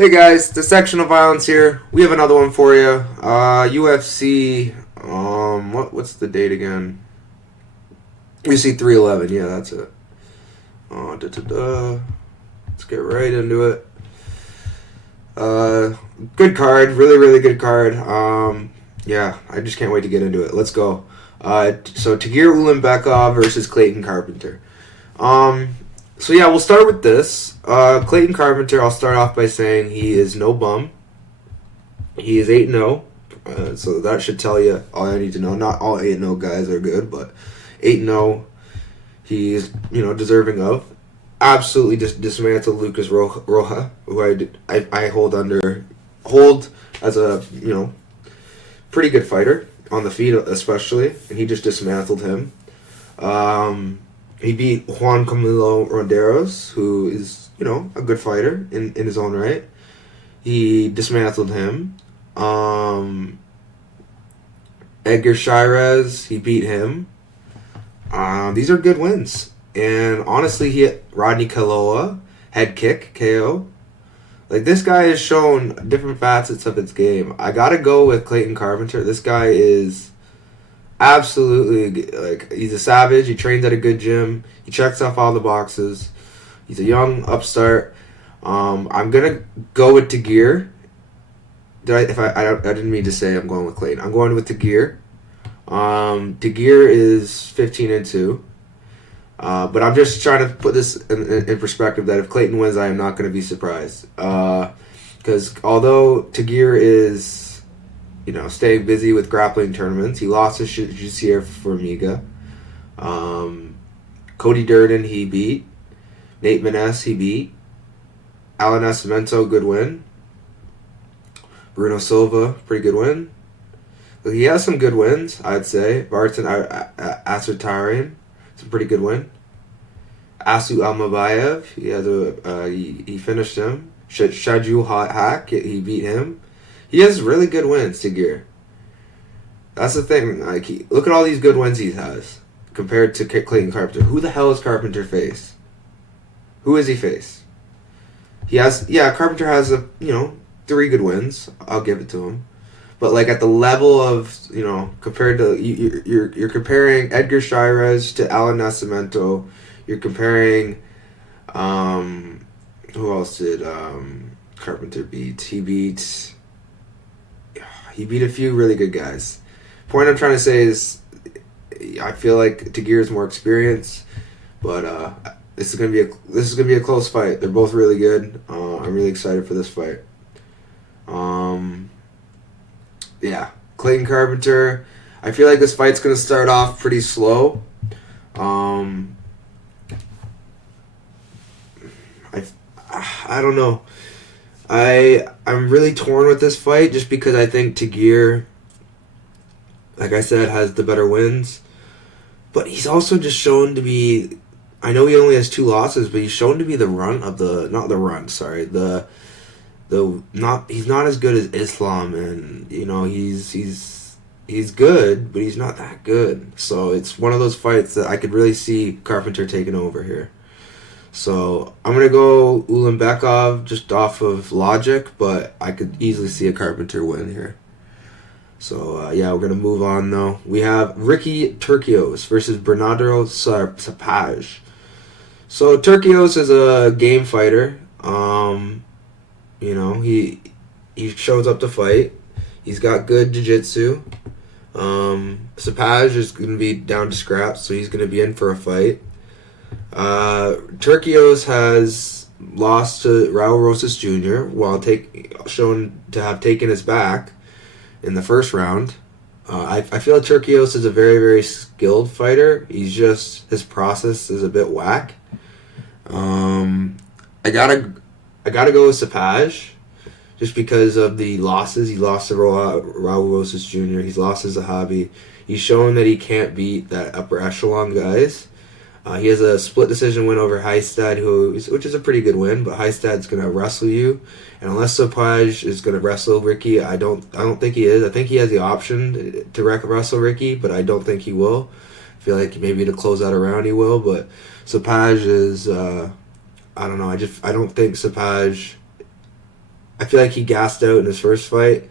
Hey guys, the Section of Violence here. We have another one for you. UFC. What's the date again? UFC 311. Yeah, that's it. Let's get right into it. Good card, really good card. Yeah, I just can't wait to get into it. Let's go. So Tagir Ulanbekov versus Clayton Carpenter. So yeah, we'll start with this. Clayton Carpenter, I'll start off by saying he is no bum. He is 8-0. So that should tell you all I need to know. Not all 8-0 guys are good, but 8-0 he's, deserving of. Absolutely dismantled Lucas Roja, who I hold as a, pretty good fighter on the feet especially, and he just dismantled him. He beat Juan Camilo Ronderos, who is, a good fighter in his own right. He dismantled him. Edgar Shirez, he beat him. These are good wins. And honestly, he hit Rodney Kaloa, head kick, KO. Like, this guy has shown different facets of his game. I gotta go with Clayton Carpenter. This guy is absolutely, he's a savage. He trains at a good gym. He checks off all the boxes. He's a young upstart. I'm gonna go with Tagir. I didn't mean to say I'm going with Clayton. I'm going with Tagir. Tagir is 15-2. But I'm just trying to put this in perspective that if Clayton wins, I am not going to be surprised. Because durdough Tagir is, staying busy with grappling tournaments, he lost to Jussier Formiga. Cody Durden, he beat. Nate Maness, he beat. Alan Nascimento, good win. Bruno Silva, pretty good win. He has some good wins, I'd say. Barton Asartarian, it's a pretty good win. Asu Almabayev, he finished him. Shaju Hack, he beat him. He has really good wins, Tagir. That's the thing. Look at all these good wins he has compared to Clayton Carpenter. Who the hell is Carpenter face? Who is he face? Carpenter has 3 good wins. I'll give it to him. But at the level of compared to you're comparing Edgar Shirez to Alan Nascimento. You're comparing who else did Carpenter beat? He beat a few really good guys. Point I'm trying to say is I feel like Tagir is more experienced, but this is gonna be a close fight. They're both really good. I'm really excited for this fight. Clayton Carpenter. I feel like this fight's gonna start off pretty slow. I don't know. I'm really torn with this fight just because I think Tagir, like I said, has the better wins. But he's also just shown to be, I know he only has 2 losses, but he's shown to be he's not as good as Islam, and he's good, but he's not that good. So it's one of those fights that I could really see Carpenter taking over here. So I'm going to go Ulanbekov just off of logic, but I could easily see a Carpenter win here. So, we're going to move on, though. We have Ricky Turcios versus Bernardo Sopaj. So Turcios is a game fighter. He shows up to fight. He's got good jiu-jitsu. Sopaj is going to be down to scraps, so he's going to be in for a fight. Turcios has lost to Raul Rosas Jr. while shown to have taken his back in the first round. I feel like Turcios is a very, very skilled fighter. He's just, his process is a bit whack. I gotta go with Sopaj just because of the losses. He lost to Raul Rosas Jr. He's lost to Zahabi. He's shown that he can't beat that upper echelon guys. He has a split decision win over Heistad, which is a pretty good win, but Heistad's going to wrestle you. And unless Sopaj is going to wrestle Ricky, I don't think he is. I think he has the option to wrestle Ricky, but I don't think he will. I feel like maybe to close out a round he will, but Sopaj is I don't know. I don't think Sopaj I feel like he gassed out in his first fight,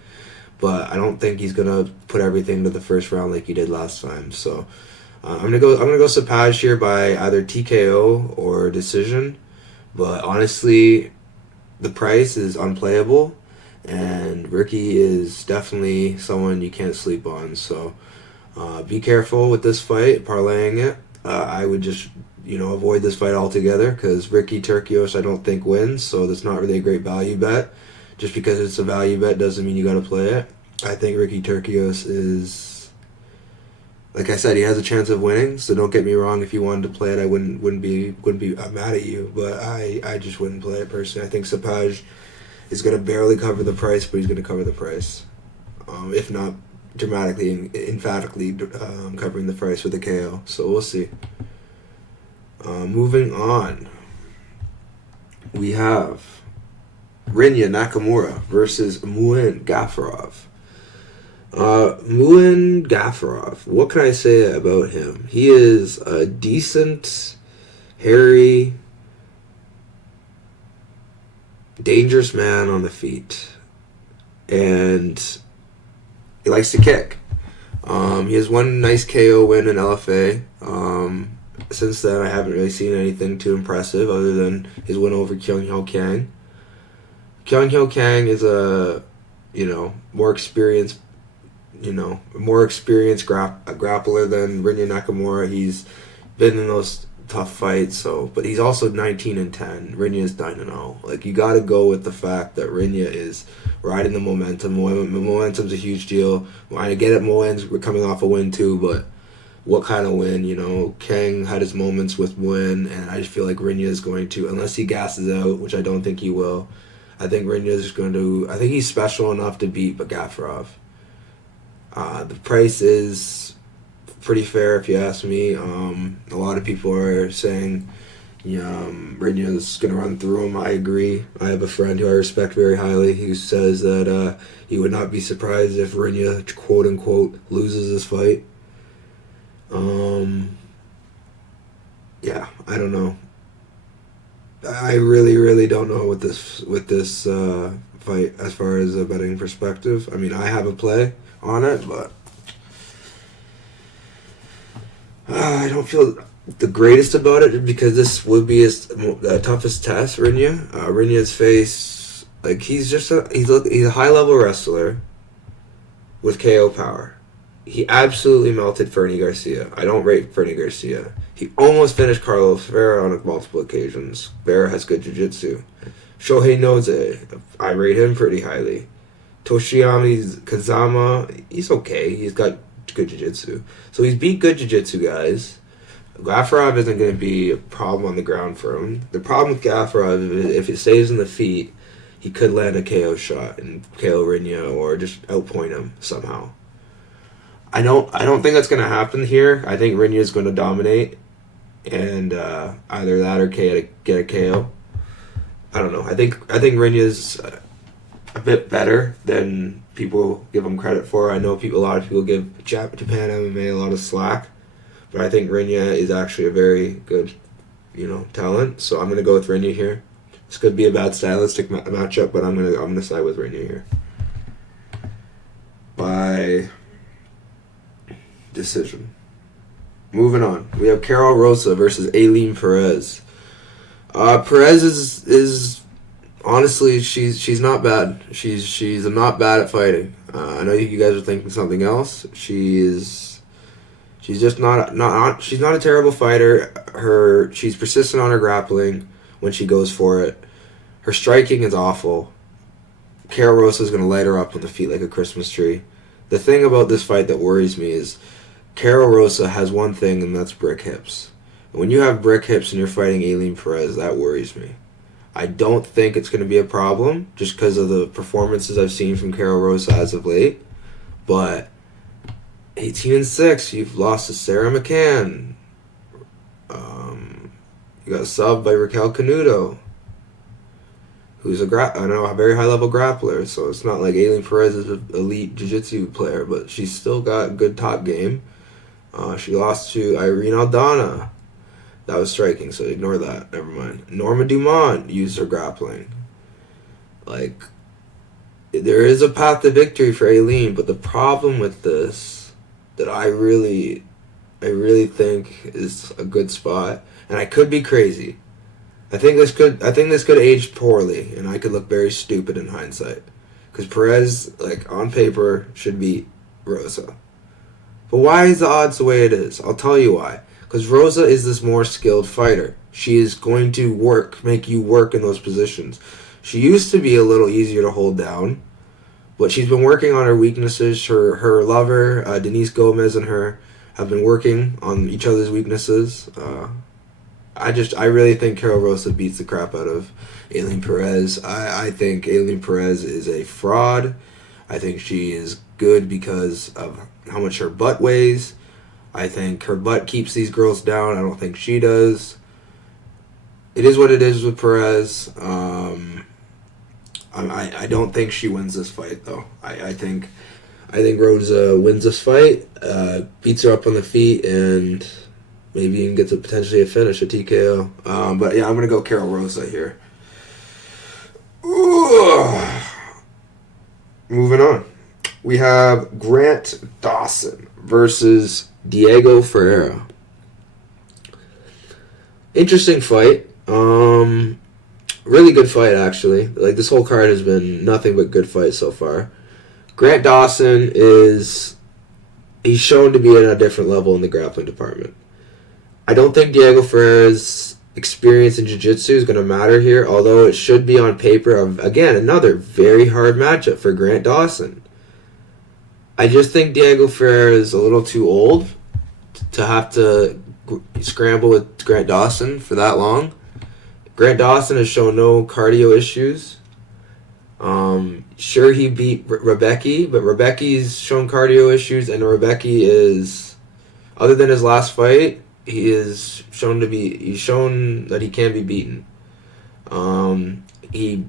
but I don't think he's gonna put everything to the first round like he did last time. So I'm gonna go Sopaj here by either TKO or decision. But honestly, the price is unplayable, and Ricky is definitely someone you can't sleep on. So be careful with this fight, parlaying it. I would just avoid this fight altogether because Ricky Turcios I don't think wins, so that's not really a great value bet. Just because it's a value bet doesn't mean you got to play it. I think Ricky Turcios is, like I said, he has a chance of winning. So don't get me wrong. If you wanted to play it, I wouldn't be mad at you. But I just wouldn't play it personally. I think Sopaj is going to barely cover the price, but he's going to cover the price, if not dramatically and emphatically covering the price with a KO. So we'll see. Moving on, we have Rinya Nakamura versus Muin Gafurov. Muin Gafurov, what can I say about him? He is a decent, hairy, dangerous man on the feet. And he likes to kick. He has one nice KO win in LFA. Since then, I haven't really seen anything too impressive other than his win over Kyung Ho Kang. Kyung Ho Kang is a, more experienced grappler than Rinya Nakamura. He's been in those tough fights, but he's also 19-10. Rinya is 9-0. Like, you got to go with the fact that Rinya is riding the momentum. Momentum's a huge deal. I get it, Muin's coming off a win too, but what kind of win? Kang had his moments with Muin, and I just feel like Rinya is going to, unless he gasses out, which I don't think he will. I think Rinya's going to. I think he's special enough to beat Gafurov. The price is pretty fair, if you ask me. A lot of people are saying Rinya's going to run through him. I agree. I have a friend who I respect very highly who says that he would not be surprised if Rinya, quote unquote, loses this fight. Yeah, I don't know. I really, really don't know with this fight as far as a betting perspective. I mean, I have a play on it, but I don't feel the greatest about it because this would be the toughest test. Rinya's face, like he's a high level wrestler with KO power. He absolutely melted Fernie Garcia. I don't rate Fernie Garcia. He almost finished Carlos Ferreira on multiple occasions. Ferreira has good jiu-jitsu. Shohei Noze, I rate him pretty highly. Toshiami Kazama, he's okay. He's got good jiu-jitsu. So he's beat good jiu-jitsu guys. Gafurov isn't going to be a problem on the ground for him. The problem with Gafurov is if it stays in the feet, he could land a KO shot and KO Rinya or just outpoint him somehow. I don't think that's going to happen here. I think Rinya is going to dominate, and either that or get a KO. I don't know. I think Rinya's a bit better than people give him credit for. I know a lot of people give Japan MMA a lot of slack, but I think Rinya is actually a very good, talent. So I'm going to go with Rinya here. This could be a bad stylistic matchup, but I'm gonna side with Rinya here. By decision. Moving on, we have Karol Rosa versus Ailin Perez. Perez is honestly she's not bad. She's not bad at fighting. I know you guys are thinking something else. She's just not she's not a terrible fighter. She's persistent on her grappling when she goes for it. Her striking is awful. Karol Rosa is going to light her up on the feet like a Christmas tree. The thing about this fight that worries me is Karol Rosa has one thing, and that's brick hips. And when you have brick hips and you're fighting Ailin Perez, that worries me. I don't think it's going to be a problem just because of the performances I've seen from Karol Rosa as of late. But 18-6, you've lost to Sarah McCann. You got subbed by Raquel Canuto, who's a very high level grappler. So it's not like Ailin Perez is an elite jiu-jitsu player, but she's still got good top game. She lost to Irene Aldana. That was striking, so ignore that. Never mind. Norma Dumont used her grappling. Like, there is a path to victory for Ailin, but the problem with this that I really think is a good spot, and I could be crazy. I think this could age poorly, and I could look very stupid in hindsight. Because Perez, like, on paper, should beat Rosa. But why is the odds the way it is? I'll tell you why. Because Rosa is this more skilled fighter. She is going to make you work in those positions. She used to be a little easier to hold down, but she's been working on her weaknesses. Her lover, Denise Gomez, and her have been working on each other's weaknesses. I really think Karol Rosa beats the crap out of Ailin Perez. I think Ailin Perez is a fraud. I think she is good because of how much her butt weighs. I think her butt keeps these girls down. I don't think she does. It is what it is with Perez. I don't think she wins this fight, though. I think Rosa wins this fight, beats her up on the feet, and maybe even gets potentially a finish, a TKO. But yeah, I'm going to go Karol Rosa here. Ooh. Moving on. We have Grant Dawson versus Diego Ferreira. Interesting fight. Really good fight, actually. Like, this whole card has been nothing but good fights so far. Grant Dawson he's shown to be at a different level in the grappling department. I don't think Diego Ferreira's experience in jiu-jitsu is going to matter here, although it should be on paper. Again, another very hard matchup for Grant Dawson. I just think Diego Ferreira is a little too old to have to scramble with Grant Dawson for that long. Grant Dawson has shown no cardio issues. Sure, he beat Rebecki, but Rebecki's shown cardio issues, and Rebecki is, other than his last fight, he's shown that he can be beaten. He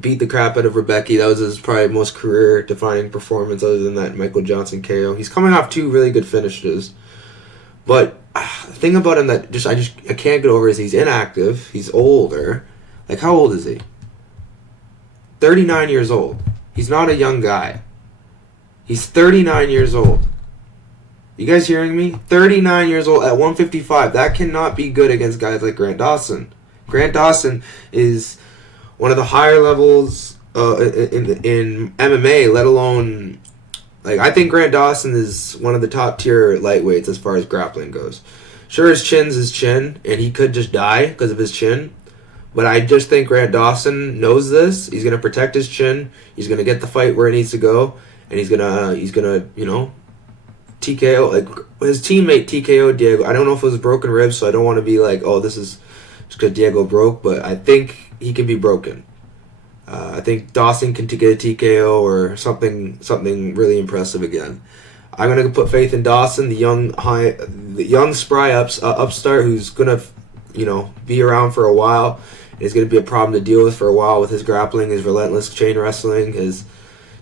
beat the crap out of Rebecki. That was his probably most career-defining performance, other than that Michael Johnson KO. He's coming off 2 really good finishes, but the thing about him that I can't get over is he's inactive. He's older. Like, how old is he? 39 years old. He's not a young guy. He's 39 years old. You guys hearing me? 39 years old at 155. That cannot be good against guys like Grant Dawson. Grant Dawson is one of the higher levels in MMA, let alone... Like, I think Grant Dawson is one of the top-tier lightweights as far as grappling goes. Sure, his chin's his chin, and he could just die because of his chin. But I just think Grant Dawson knows this. He's going to protect his chin. He's going to get the fight where it needs to go. And he's gonna TKO. Like, his teammate TKO Diego. I don't know if it was broken ribs, so I don't want to be like, oh, this is just because Diego broke. But I think he can be broken. I think Dawson can get a TKO or something really impressive again. I'm gonna put faith in Dawson, the young spry upstart who's gonna, be around for a while. It's gonna be a problem to deal with for a while with his grappling, his relentless chain wrestling, his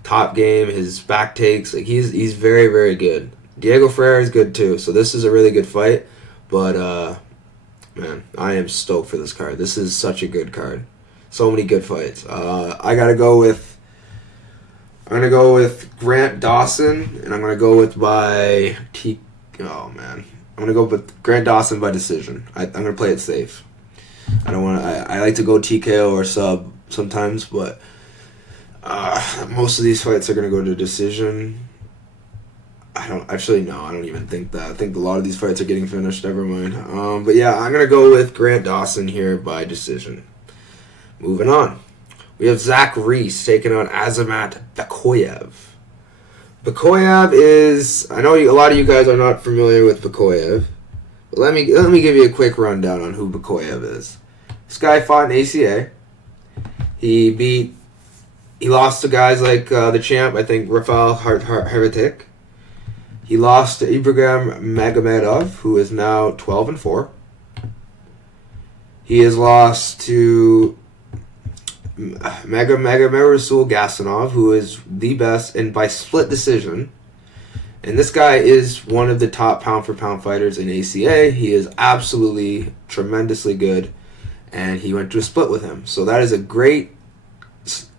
top game, his back takes. Like, he's very, very good. Diego Ferreira is good too. So this is a really good fight. But man, I am stoked for this card. This is such a good card. So many good fights. I'm gonna go with Grant Dawson, and I'm gonna go with I'm gonna go with Grant Dawson by decision. I'm gonna play it safe. I like to go TKO or sub sometimes, but most of these fights are gonna go to decision. I don't even think that. I think a lot of these fights are getting finished. Never mind. But yeah, I'm gonna go with Grant Dawson here by decision. Moving on. We have Zach Reese taking on Azamat Bekoev. Bekoev is... I know a lot of you guys are not familiar with Bekoev. But let me give you a quick rundown on who Bekoev is. This guy fought in ACA. He lost to guys like the champ, I think, Rafael Heretic. He lost to Ibrahim Magomedov, who is now 12-4. He has lost to Rasul Gasanov, who is the best, and by split decision. And this guy is one of the top pound-for-pound fighters in ACA. He is absolutely tremendously good, and he went to a split with him. So that is a great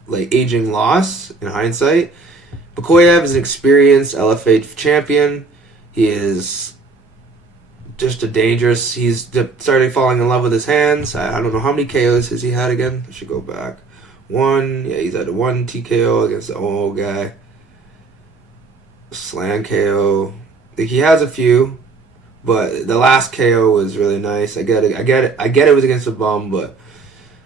like aging loss in hindsight. Bekoev is an experienced LFA champion. He is just a dangerous. He's started falling in love with his hands. I don't know how many KOs has he had again. I should go back. One. Yeah, he's had one TKO against the old guy. Slam KO. He has a few, but the last KO was really nice. I get it was against a bum, but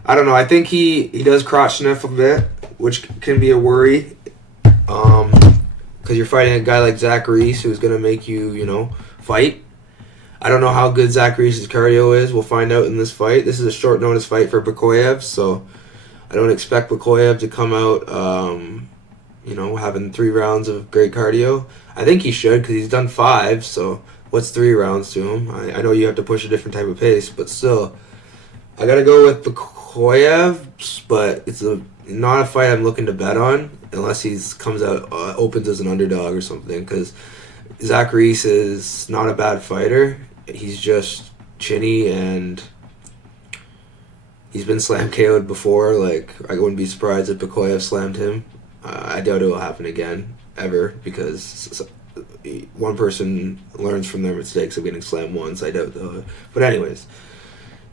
I don't know. I think he does crotch sniff a bit, which can be a worry. Because you're fighting a guy like Zach Reese who's going to make you, fight. I don't know how good Zach Reese's cardio is. We'll find out in this fight. This is a short notice fight for Bekoev, so I don't expect Bekoev to come out, having 3 rounds of great cardio. I think he should because he's done 5, so what's 3 rounds to him? I know you have to push a different type of pace, but still. I got to go with Bekoev, but it's not a fight I'm looking to bet on unless he comes out, opens as an underdog or something, because Zach Reese is not a bad fighter. He's just chinny, and he's been slam KO'd before. Like, I wouldn't be surprised if Bekoev slammed him. I doubt it will happen again, ever, because one person learns from their mistakes of getting slammed once. I doubt though. But anyways,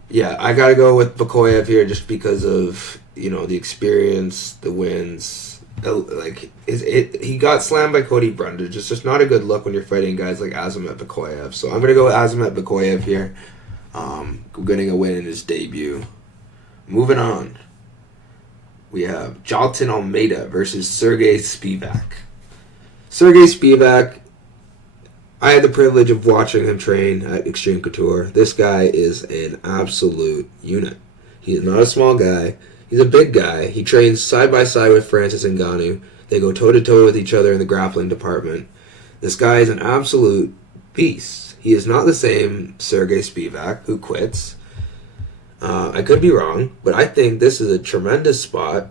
yeah, I got to go with Bekoev here just because of, the experience, the wins. He got slammed by Cody Brundage. It's just not a good look when you're fighting guys like Azamat Bekoev. So I'm going to go with Azamat Bekoev here. Getting a win in his debut. Moving on. We have Jailton Almeida versus Sergei Spivak. Sergei Spivak, I had the privilege of watching him train at Extreme Couture. This guy is an absolute unit. He is not a small guy. He's a big guy. He trains side by side with Francis Ngannou. They go toe-to-toe with each other in the grappling department. This guy is an absolute beast. He is not the same Sergei Spivak, who quits. I could be wrong, but I think this is a tremendous spot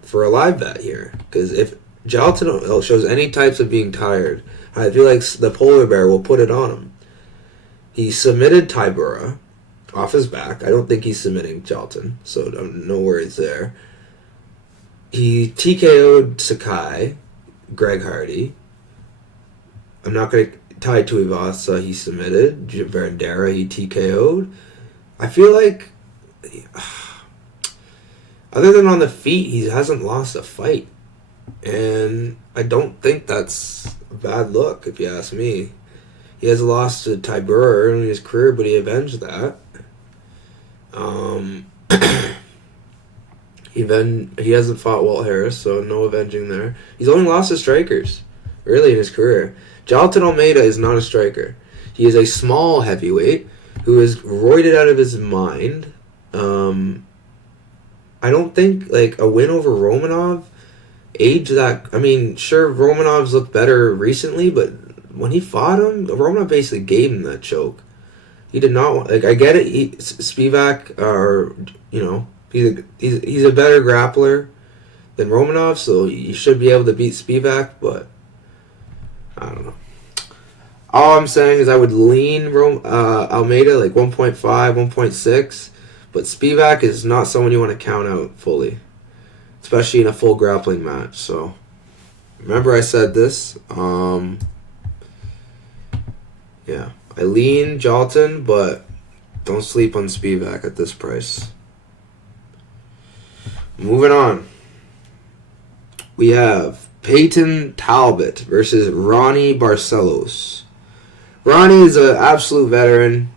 for a live bet here. Because if Jailton shows any types of being tired, I feel like the polar bear will put it on him. He submitted Tybura off his back. I don't think he's submitting Jailton, so no worries there. He TKO'd Sakai, Greg Hardy. I'm not going to tie Tuivasa, he submitted. Verandera, he TKO'd. I feel like, other than on the feet, he hasn't lost a fight. And I don't think that's a bad look, if you ask me. He has lost to Tybura early in his career, but he avenged that. He hasn't fought Walt Harris, so no avenging there. He's only lost to strikers, really, in his career. Jailton Almeida is not a striker. He is a small heavyweight who is roided out of his mind. I don't think, a win over Romanov age that... I mean, sure, Romanov's looked better recently, but when he fought him, Romanov basically gave him that choke. He did not want... I get it, Spivak, he's a better grappler than Romanov, so you should be able to beat Spivak, but I don't know. All I'm saying is I would lean Almeida 1.5, 1.6, but Spivak is not someone you want to count out fully, especially in a full grappling match. So remember I said this. Yeah, I lean Jailton, but don't sleep on Spivak at this price. Moving on. We have Peyton Talbot versus Ronnie Barcelos. Ronnie is an absolute veteran,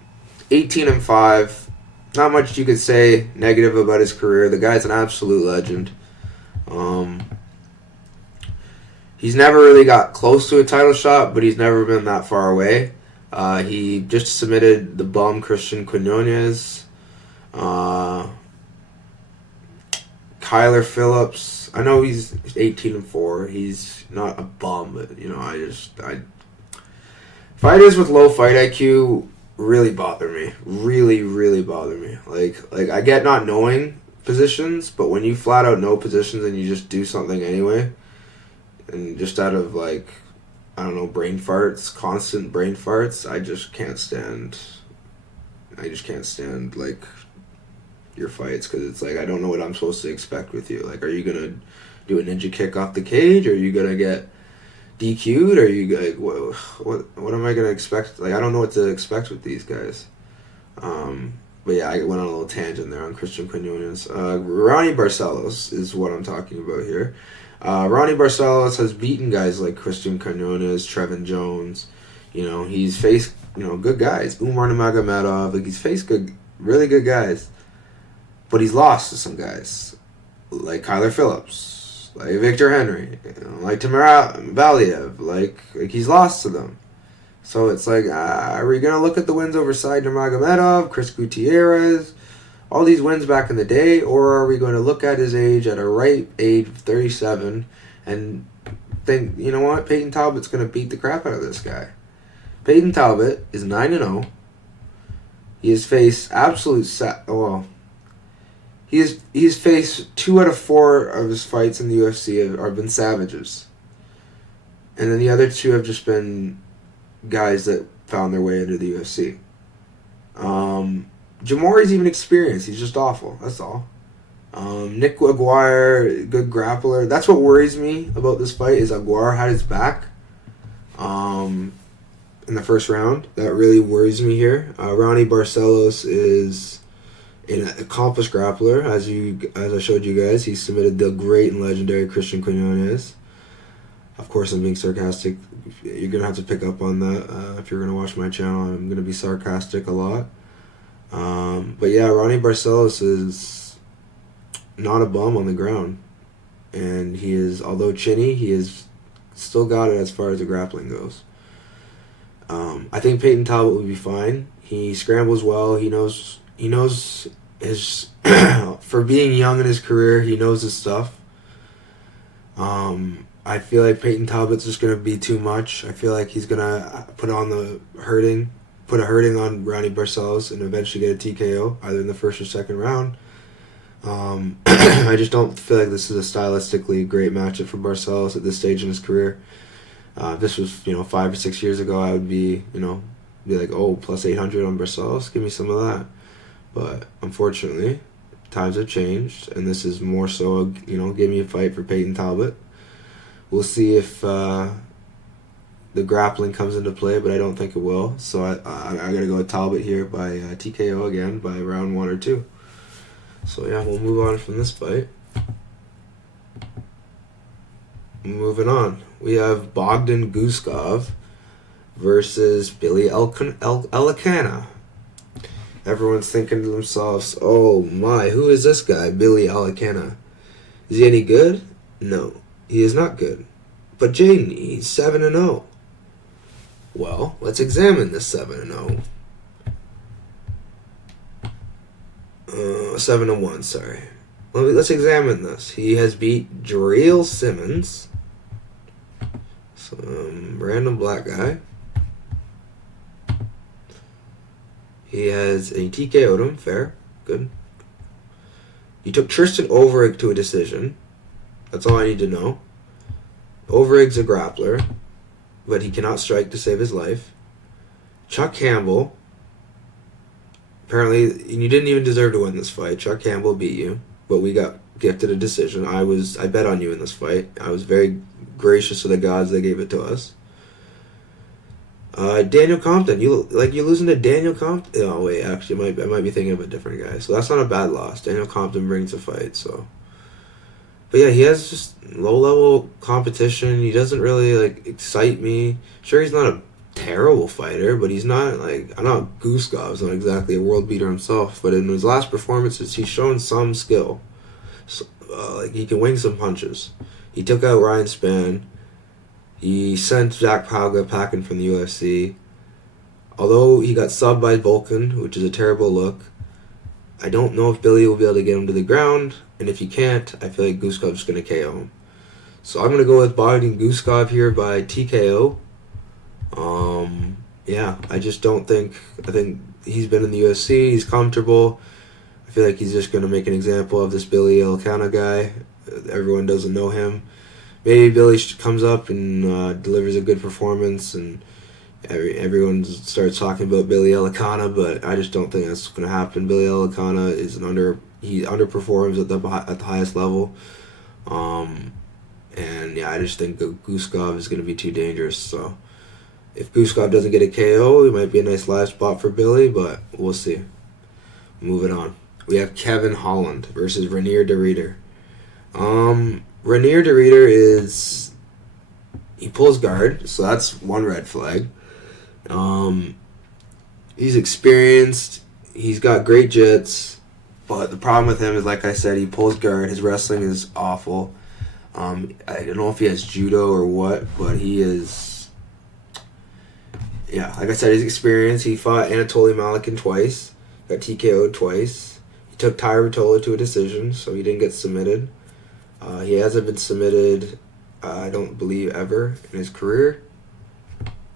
18-5. Not much you could say negative about his career. The guy's an absolute legend. He's never really got close to a title shot, but he's never been that far away. He just submitted the bum Christian Quinones. Kyler Phillips. I know he's 18-4. He's not a bum, but fighters with low fight IQ really bother me. Really, really bother me. I get not knowing positions, but when you flat out know positions and you just do something anyway, and just out of brain farts, constant brain farts, I just can't stand your fights, because it's like I don't know what I'm supposed to expect with you. Like, are you gonna do a ninja kick off the cage? Or are you gonna get DQ'd? Or are you like what am I gonna expect? Like, I don't know what to expect with these guys. But yeah, I went on a little tangent there on Christian Quinones. Ronnie Barcelos is what I'm talking about here. Ronnie Barcelos has beaten guys like Christian Quinones, Trevin Jones. You know, he's faced, you know, good guys. Umar Nurmagomedov. Like, he's faced really good guys. But he's lost to some guys. Like Kyler Phillips. Like Victor Henry. You know, like Timur Valiev. Like he's lost to them. So it's like, are we going to look at the wins over Said Nurmagomedov, Chris Gutierrez, all these wins back in the day, or are we going to look at his age at a ripe age of 37 and think, you know what, Peyton Talbot's going to beat the crap out of this guy? Peyton Talbot is 9-0. He has faced he's faced 2 out of 4 of his fights in the UFC have been savages. And then the other 2 have just been guys that found their way into the UFC. Jamori's even experienced. He's just awful. That's all. Nick Aguirre, good grappler. That's what worries me about this fight is Aguirre had his back in the first round. That really worries me here. Ronnie Barcelos is an accomplished grappler. As I showed you guys, he submitted the great and legendary Christian Quinones. Of course, I'm being sarcastic. You're going to have to pick up on that if you're going to watch my channel. I'm going to be sarcastic a lot. But yeah, Ronnie Barcelos is not a bum on the ground. And he is, although chinny, he has still got it as far as the grappling goes. I think Peyton Talbot will be fine. He scrambles well. He knows his, for being young in his career, he knows his stuff. I feel like Peyton Talbot's just going to be too much. I feel like he's going to put a hurting on Ronnie Barcelos and eventually get a TKO, either in the first or second round. I just don't feel like this is a stylistically great matchup for Barcelos at this stage in his career. If this was, 5 or 6 years ago, I would be like, oh, plus 800 on Barcelos, give me some of that. But unfortunately, times have changed, and this is more so, give me a fight for Peyton Talbot. We'll see if the grappling comes into play, but I don't think it will. So I got to go with Talbot here by TKO again by round 1 or 2. So yeah, we'll move on from this fight. Moving on, we have Bogdan Guskov versus Billy Alicana. Everyone's thinking to themselves, oh my, who is this guy, Billy Alicana? Is he any good? No, he is not good. But Jaden, he's 7-0. Well, let's examine this 7-0. 7-1, sorry. Let's examine this. He has beat Jarrell Simmons, some random black guy. He has a TKO'd him, fair, good. He took Tristan Overeem to a decision. That's all I need to know. Overeem's a grappler, but he cannot strike to save his life. Chuck Campbell, apparently, you didn't even deserve to win this fight. Chuck Campbell beat you, but we got gifted a decision. I bet on you in this fight. I was very gracious to the gods that gave it to us. Daniel Compton, you're losing to Daniel Compton. Oh wait, actually, I might be thinking of a different guy. So that's not a bad loss. Daniel Compton brings a fight. So, but yeah, he has just low level competition. He doesn't really excite me. Sure, he's not a terrible fighter, but he's not I know Guskov's not exactly a world beater himself. But in his last performances, he's shown some skill. So, he can wing some punches. He took out Ryan Spann. He sent Zach Pauga packing from the UFC. Although he got subbed by Volkan, which is a terrible look, I don't know if Billy will be able to get him to the ground. And if he can't, I feel like Guskov's going to KO him. So I'm going to go with Bogdan Guskov here by TKO. Yeah, I just don't think... I think he's been in the UFC. He's comfortable. I feel like he's just going to make an example of this Billy Elcana guy. Everyone doesn't know him. Maybe Billy comes up and delivers a good performance and Everyone starts talking about Billy Elicana, but I just don't think that's going to happen. Billy Elicana is he underperforms at the highest level, and yeah, I just think Guskov is going to be too dangerous. So if Guskov doesn't get a KO, it might be a nice live spot for Billy, but we'll see. Moving on, we have Kevin Holland versus Reinier de Ridder. Reinier de Ridder he pulls guard, so that's one red flag. He's experienced. He's got great jits, but the problem with him is, like I said, he pulls guard. His wrestling is awful. I don't know if he has judo or what, but he is. Yeah, like I said, he's experienced. He fought Anatoly Malikin twice, got TKO'd twice. He took Tai Rutola to a decision, so he didn't get submitted. He hasn't been submitted, I don't believe, ever in his career.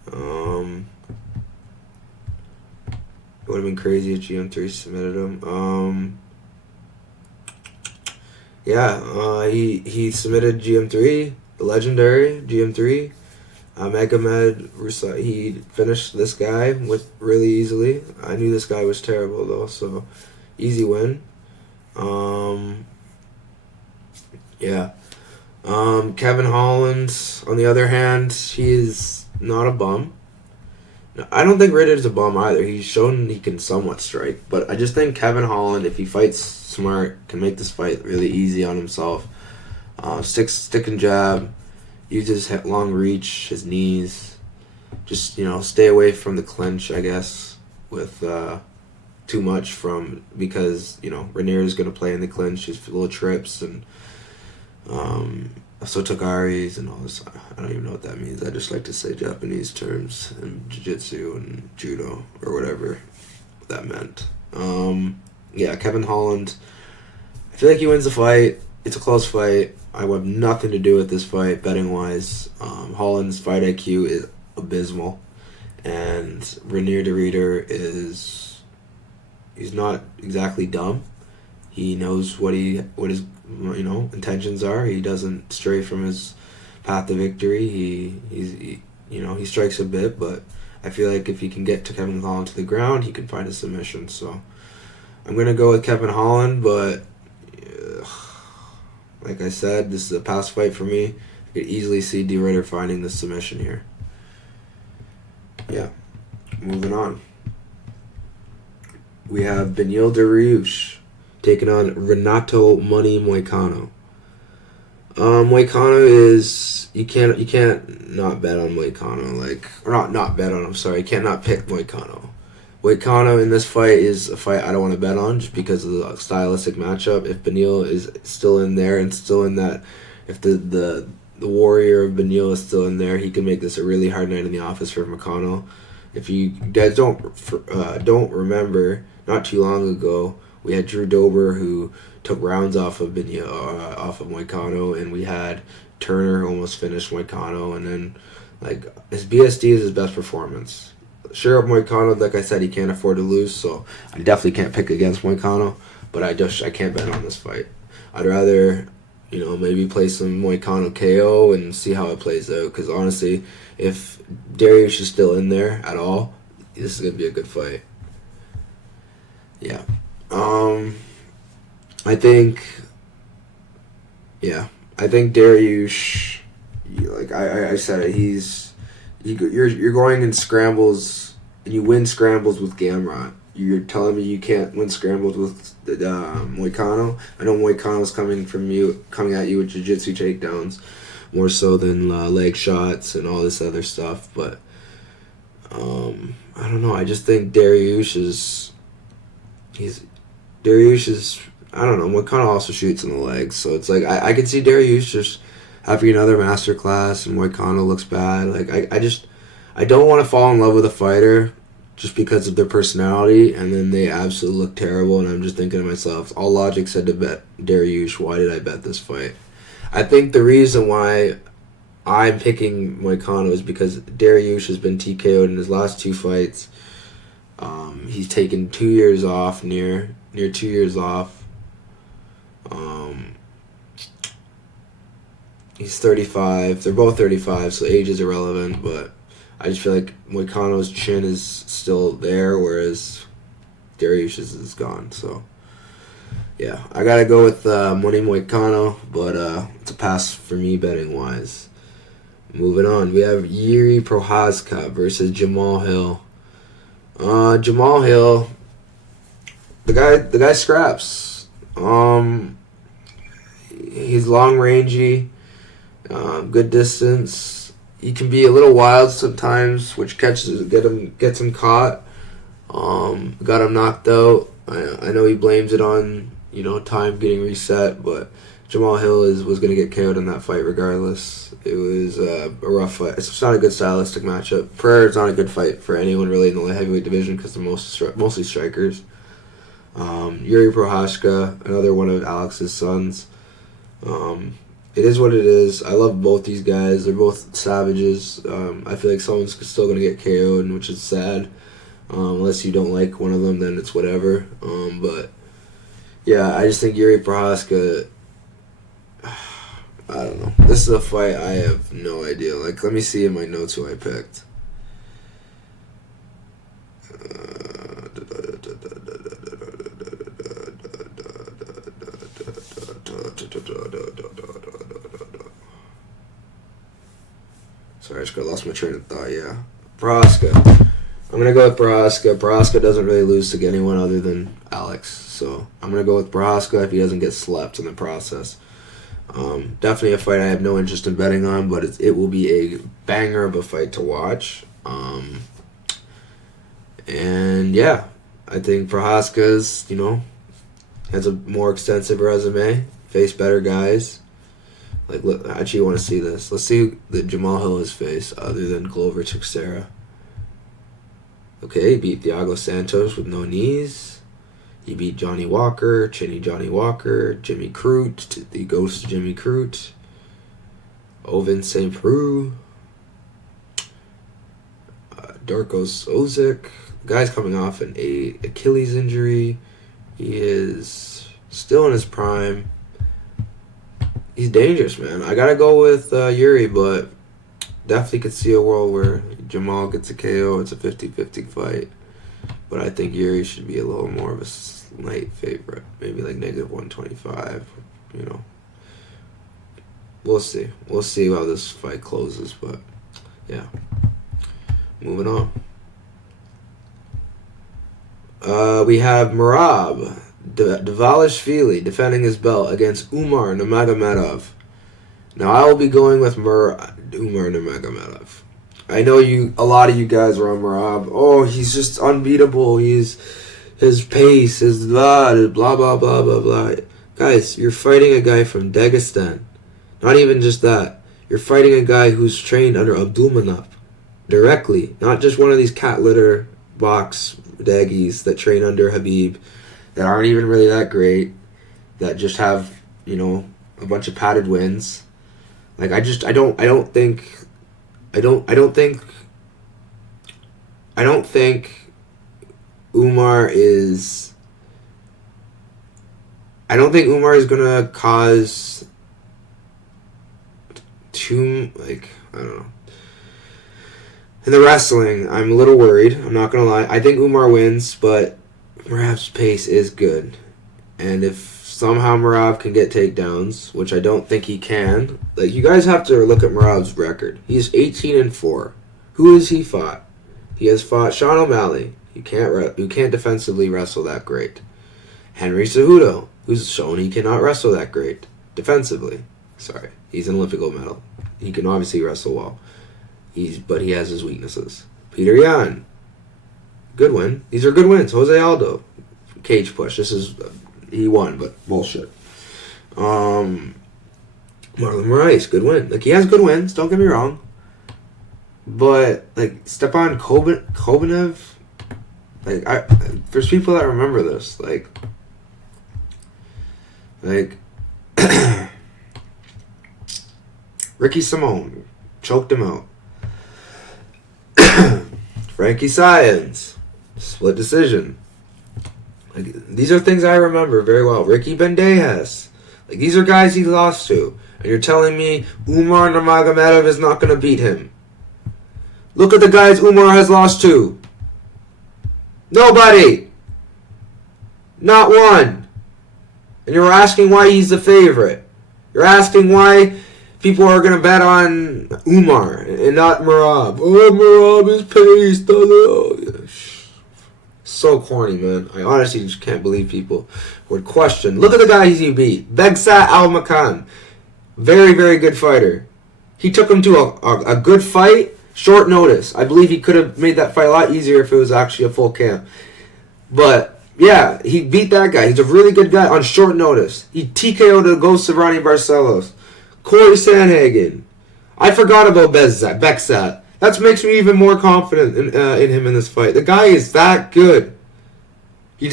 It would have been crazy if GM3 submitted him. He submitted GM3, the legendary GM3. Magomed Rosa, he finished this guy with really easily. I knew this guy was terrible though, so easy win. Kevin Holland, on the other hand, he is not a bum. I don't think Ridder's a bum either. He's shown he can somewhat strike, but I just think Kevin Holland, if he fights smart, can make this fight really easy on himself. Stick and jab, uses his long reach, his knees. Just, stay away from the clinch, I guess, with too much because, Reinier is going to play in the clinch, his little trips, and so Tagaris and all this. I don't even know what that means. I just like to say Japanese terms and jiu-jitsu and judo or whatever that meant. Kevin Holland, I feel like he wins the fight. It's a close fight. I have nothing to do with this fight betting-wise. Holland's fight IQ is abysmal, and Reinier de Ridder he's not exactly dumb. He knows what his intentions are. He doesn't stray from his path to victory. He strikes a bit, but I feel like if he can get to Kevin Holland to the ground, he can find a submission. So I'm gonna go with Kevin Holland, but like I said, this is a past fight for me. I could easily see de Ridder finding the submission here. Yeah, moving on. We have Beneil Dariush taking on Renato Money Moicano. Moicano is you can't not bet on Moicano, not bet on him. Sorry, you can't not pick Moicano. Moicano in this fight is a fight I don't want to bet on just because of the stylistic matchup. If Beneil is still in there and still in that, if the warrior of Beneil is still in there, he can make this a really hard night in the office for Moicano. If you guys don't remember, not too long ago, we had Drew Dober who took rounds off of Moicano, and we had Turner almost finished Moicano, and then his BSD is his best performance. Sure, Moicano, like I said, he can't afford to lose, so I definitely can't pick against Moicano, but I can't bet on this fight. I'd rather maybe play some Moicano KO and see how it plays out, because honestly, if Dariush is still in there at all, this is gonna be a good fight. Yeah. I think Dariush, like I said it, you're going in scrambles and you win scrambles with Gamrot. You're telling me you can't win scrambles with Moicano? I know Moicano's coming at you with jiu-jitsu takedowns more so than leg shots and all this other stuff, but I don't know. I just think Dariush is I don't know. Moicano also shoots in the legs, so it's like I could see Dariush just having another masterclass, and Moicano looks bad. I don't want to fall in love with a fighter just because of their personality, and then they absolutely look terrible, and I'm just thinking to myself, all logic said to bet Dariush. Why did I bet this fight? I think the reason why I'm picking Moicano is because Dariush has been TKO'd in his last two fights. He's taken 2 years off, near 2 years off. He's 35. They're both 35, so age is irrelevant. But I just feel like Moicano's chin is still there, whereas Dariush's is gone. So, yeah, I gotta go with Money Moicano, but it's a pass for me betting-wise. Moving on, we have Jiri Prochazka versus Jamal Hill. Jamal Hill, the guy scraps. He's long rangey, good distance. He can be a little wild sometimes, which gets him caught. Got him knocked out. I know he blames it on time getting reset, but Jamal Hill was going to get KO'd in that fight regardless. It was a rough fight. It's not a good stylistic matchup. Ferreira's not a good fight for anyone really in the light heavyweight division because they're mostly strikers. Jiri Prochazka, another one of Alex's sons. It is what it is. I love both these guys. They're both savages. I feel like someone's still going to get KO'd, which is sad. Unless you don't like one of them, then it's whatever. But yeah, I just think Jiri Prochazka, I don't know. This is a fight I have no idea. Like, let me see in my notes who I picked. Sorry, I just lost my train of thought. Yeah, Prochazka. I'm gonna go with Prochazka. Prochazka doesn't really lose to anyone other than Alex, so I'm gonna go with Prochazka if he doesn't get slept in the process. Definitely a fight I have no interest in betting on, but it will be a banger of a fight to watch. And yeah, I think Prochazka's has a more extensive resume, faced better guys. Like, look, I actually want to see this. Let's see the Jamal Hill has faced other than Glover Teixeira. Okay, he beat Thiago Santos with no knees. He beat Johnny Walker, Chinny Johnny Walker, Jimmy Crute, the ghost Jimmy Crute, Oven St. Preux, Darkos Ozic. The guy's coming off an Achilles injury. He is still in his prime. He's dangerous, man. I gotta go with Jiri, but definitely could see a world where Jamal gets a KO. It's a 50-50 fight. But I think Jiri should be a little more of a slight favorite. Maybe like -125, We'll see. We'll see how this fight closes, but yeah. Moving on. We have Merab Dvalishvilli defending his belt against Umar Nurmagomedov. Now I will be going with Umar Nurmagomedov. I know a lot of you guys are on Merab. Oh, he's just unbeatable. His pace, his blah blah blah blah blah. Guys, you're fighting a guy from Dagestan. Not even just that. You're fighting a guy who's trained under Abdulmanap directly, not just one of these cat litter box daggies that train under Habib that aren't even really that great, that just have, a bunch of padded wins. Like, I don't think Umar is gonna cause too, I don't know. In the wrestling, I'm a little worried. I'm not gonna lie. I think Umar wins, but Merab's pace is good, and if somehow Merab can get takedowns, which I don't think he can, you guys have to look at Merab's record. He's 18-4. Who has he fought? He has fought Sean O'Malley. Who can't defensively wrestle that great. Henry Cejudo, who's shown he cannot wrestle that great defensively. Sorry, he's an Olympic gold medal. He can obviously wrestle well. But he has his weaknesses. Peter Yan, good win. These are good wins. Jose Aldo, cage push. He won, but bullshit. Marlon Moraes, good win. He has good wins. Don't get me wrong. But Stepan Kobanev, there's people that remember this. Ricky Simone choked him out. Frankie Saenz, split decision. These are things I remember very well. Ricky Bandejas. These are guys he lost to. And you're telling me Umar Nurmagomedov is not going to beat him. Look at the guys Umar has lost to. Nobody. Not one. And you're asking why he's the favorite. You're asking why people are going to bet on Umar and not Merab. Oh, Merab is paced. So corny, man. I honestly just can't believe people would question. Look at the guy he beat. Begsa Al-Makan. Very, very good fighter. He took him to a good fight, short notice. I believe he could have made that fight a lot easier if it was actually a full camp. But, yeah, he beat that guy. He's a really good guy on short notice. He TKO'd the ghost of Ronnie Barcelos. Corey Sandhagen. I forgot about Begsa. That makes me even more confident in him in this fight. The guy is that good. He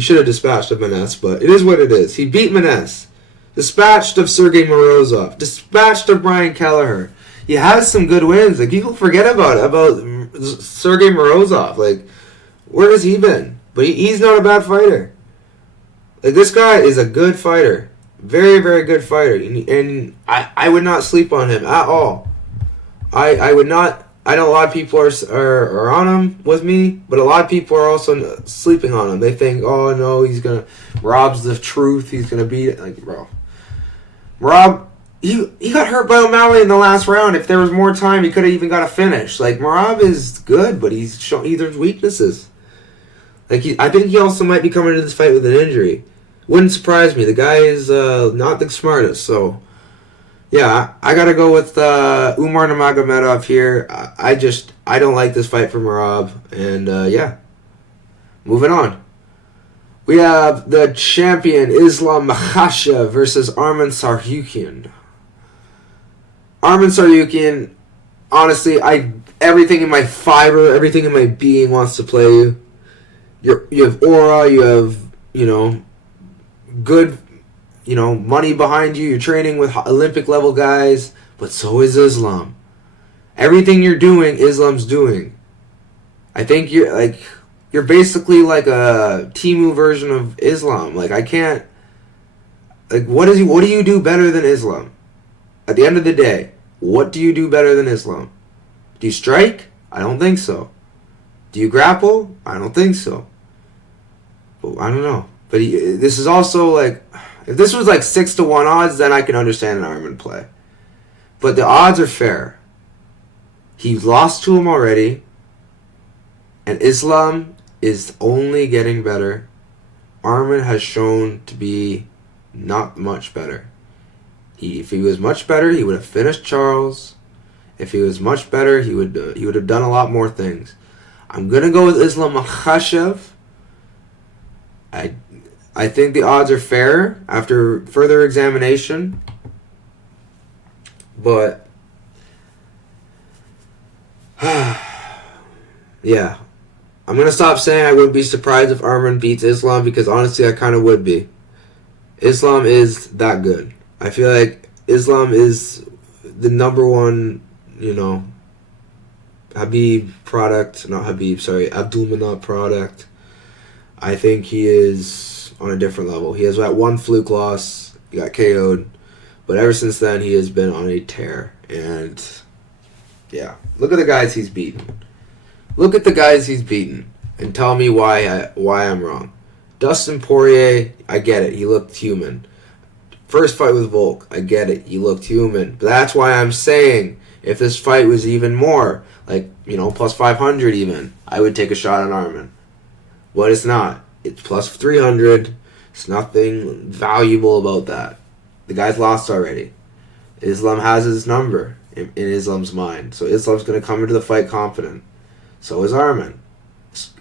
should have dispatched of Maness, but it is what it is. He beat Maness. Dispatched of Sergei Morozov. Dispatched of Brian Kelleher. He has some good wins. Like, people forget about Sergei Morozov. Like, where has he been? But he's not a bad fighter. Like, this guy is a good fighter. Very, very good fighter. And I would not sleep on him at all. I would not. I know a lot of people are on him with me, but a lot of people are also sleeping on him. They think, oh no, Rob's the truth. He's gonna beat it. Like, bro, Rob, he got hurt by O'Malley in the last round. If there was more time, he could have even got a finish. Like, Merab is good, but there's weaknesses. Like, I think he also might be coming into this fight with an injury. Wouldn't surprise me. The guy is not the smartest, so. Yeah, I gotta go with Umar Nurmagomedov here. I don't like this fight for Merab, and yeah, moving on. We have the champion Islam Makhachev versus Arman Tsarukyan. Arman Tsarukyan, honestly, everything in my fiber, everything in my being wants to play you. You have aura, you have good. Money behind you. You're training with Olympic level guys, but so is Islam. Everything you're doing, Islam's doing. I think you're basically like a Timu version of Islam. Like, I can't. Like, what do you do better than Islam? At the end of the day, what do you do better than Islam? Do you strike? I don't think so. Do you grapple? I don't think so. But I don't know. But this is also like. If this was like 6-1 odds, then I can understand an Arman play. But the odds are fair. He's lost to him already. And Islam is only getting better. Arman has shown to be not much better. If he was much better, he would have finished Charles. If he was much better, he would have done a lot more things. I'm going to go with Islam Makhachev. I think the odds are fair after further examination. But, yeah. I'm going to stop saying I wouldn't be surprised if Arman beats Islam, because honestly I kind of would be. Islam is that good. I feel like Islam is the number one, Abdulmanap product. I think he is on a different level. He has that one fluke loss. He got KO'd. But ever since then, he has been on a tear. And, yeah. Look at the guys he's beaten. Look at the guys he's beaten. And tell me why I'm wrong. Dustin Poirier, I get it. He looked human. First fight with Volk, I get it. He looked human. But that's why I'm saying, if this fight was even more, like, plus 500 even, I would take a shot on Arman. But it's not. It's plus 300. It's nothing valuable about that. The guy's lost already. Islam has his number in Islam's mind. So Islam's going to come into the fight confident. So is Arman.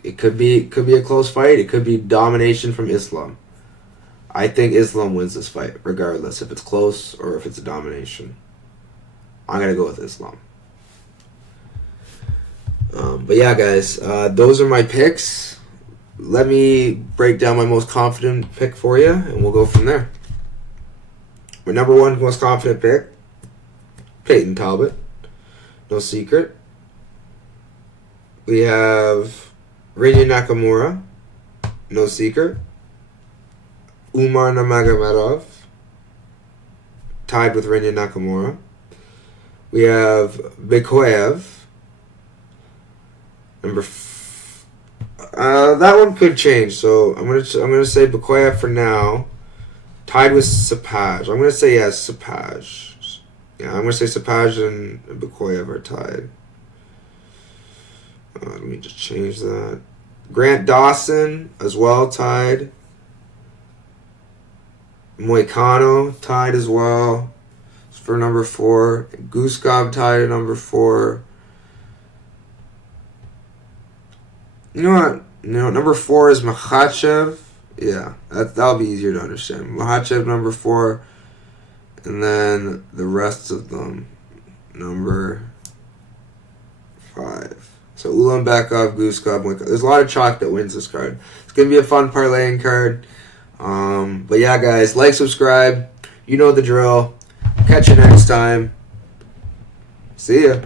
It could be a close fight. It could be domination from Islam. I think Islam wins this fight, regardless if it's close or if it's a domination. I'm going to go with Islam. But yeah, guys, those are my picks. Let me break down my most confident pick for you, and we'll go from there. My number one most confident pick, Peyton Talbot. No secret. We have Rinya Nakamura. No secret. Umar Nurmagomedov. Tied with Rinya Nakamura. We have Bekoev. That one could change. So I'm gonna say Bekoev for now. Tied with Sopaj. I'm gonna say Sopaj. Yeah, I'm gonna say Sopaj and Bekoev are tied. Let me just change that. Grant Dawson as well tied. Moicano tied as well for number 4. Guskov tied at number 4. You know what? Number 4 is Makhachev. Yeah, that'll be easier to understand. Makhachev number 4, and then the rest of them number 5. So Ulanbekov, Guskov, Moicano. There's a lot of chalk that wins this card. It's gonna be a fun parlaying card. But yeah, guys, like, subscribe. You know the drill. Catch you next time. See ya.